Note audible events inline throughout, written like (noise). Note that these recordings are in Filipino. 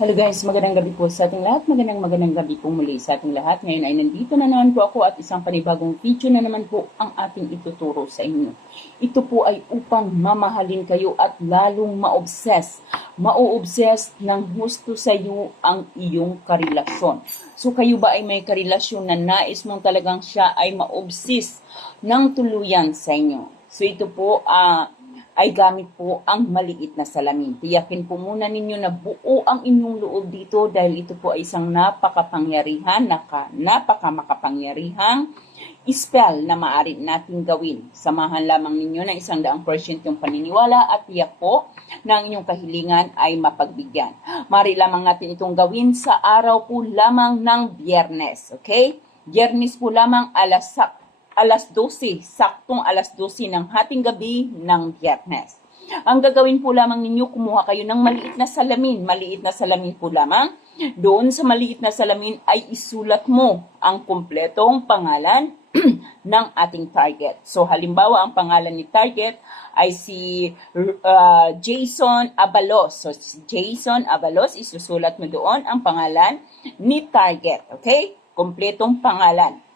Hello guys, magandang gabi po sa ating lahat. Magandang magandang gabi po muli sa ating lahat. Ngayon ay nandito na naman po ako at isang panibagong video na naman po ang ating ituturo sa inyo. Ito po ay upang mamahalin kayo at lalong ma-obsess. Ma-obsess ng gusto sa iyo ang iyong karelasyon. So kayo ba ay may karelasyon na nais mong talagang siya ay ma-obsess ng tuluyan sa inyo? So ito po, ah, ay gamit po ang maliit na salamin. Tiyakin po muna ninyo na buo ang inyong loob dito dahil ito po ay isang napakapangyarihan, naka, napakamakapangyarihang spell na maaari nating gawin. Samahan lamang ninyo ng isang daang percent yung paniniwala at tiyak po na ang inyong kahilingan ay mapagbigyan. Mari lamang natin itong gawin sa araw po lamang ng biyernes. Okay? Biyernes po lamang alas alas 12, saktong alas 12 ng hating gabi ng biyernes. Ang gagawin po lamang ninyo, kumuha kayo ng maliit na salamin. Maliit na salamin po lamang. Doon sa maliit na salamin ay isulat mo ang kumpletong pangalan (clears throat) ng ating target. So halimbawa, ang pangalan ni target ay si uh, Jason Abalos. So si Jason Abalos, isusulat mo doon ang pangalan ni target. Okay? Kumpletong pangalan.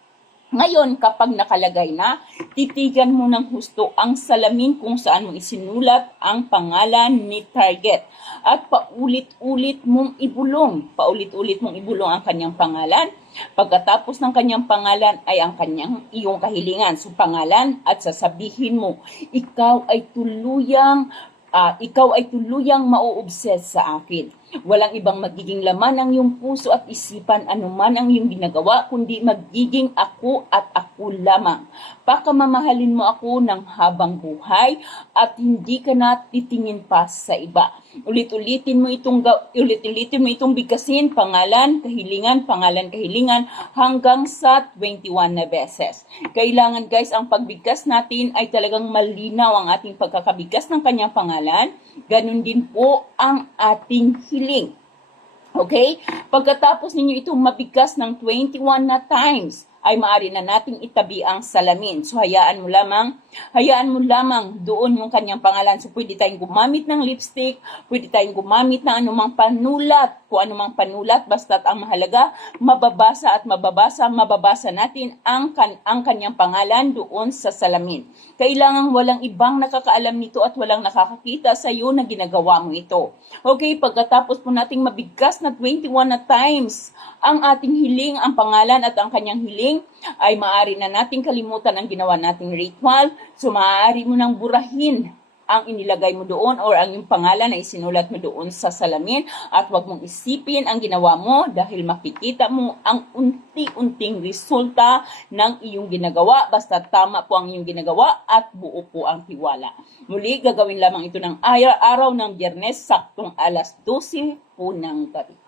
Ngayon, kapag nakalagay na, titigan mo ng husto ang salamin kung saan mo isinulat ang pangalan ni target. At paulit-ulit mong ibulong. Paulit-ulit mong ibulong ang kanyang pangalan. Pagkatapos ng kanyang pangalan ay ang kanyang iyong kahilingan. So pangalan at sasabihin mo, ikaw ay tuluyang uh, ikaw ay tuluyang mauobses sa akin. Walang ibang magiging laman ang iyong puso at isipan anuman ang iyong ginagawa, kundi magiging ako at ako lamang. Pakamamahalin mo ako ng habang buhay at hindi ka na titingin pa sa iba. Ulit-ulitin mo itong ulit-ulitin mo itong bigkasin, pangalan, kahilingan, pangalan, kahilingan hanggang sa 21 na beses. Kailangan guys, ang pagbigkas natin ay talagang malinaw ang ating pagkakabigkas ng kanyang pangalan. Ganun din po ang ating hiling. Okay? Pagkatapos ninyo itong mabigkas ng 21 na times, ay maaari na nating itabi ang salamin. So, hayaan mo lamang, hayaan mo lamang doon yung kanyang pangalan. So, pwede tayong gumamit ng lipstick, pwede tayong gumamit ng anumang panulat, kung anumang panulat, basta't ang mahalaga, mababasa at mababasa, mababasa natin ang, kan ang kanyang pangalan doon sa salamin. Kailangan walang ibang nakakaalam nito at walang nakakakita sa iyo na ginagawa mo ito. Okay, pagkatapos po nating mabigkas na 21 na times ang ating hiling, ang pangalan at ang kanyang hiling, ay maaari na nating kalimutan ang ginawa nating ritual. So maaari mo nang burahin ang inilagay mo doon or ang yung pangalan na isinulat mo doon sa salamin at wag mong isipin ang ginawa mo dahil makikita mo ang unti-unting resulta ng iyong ginagawa basta tama po ang iyong ginagawa at buo po ang tiwala. Muli, gagawin lamang ito ng araw ng biyernes saktong alas 12 po ng gabi.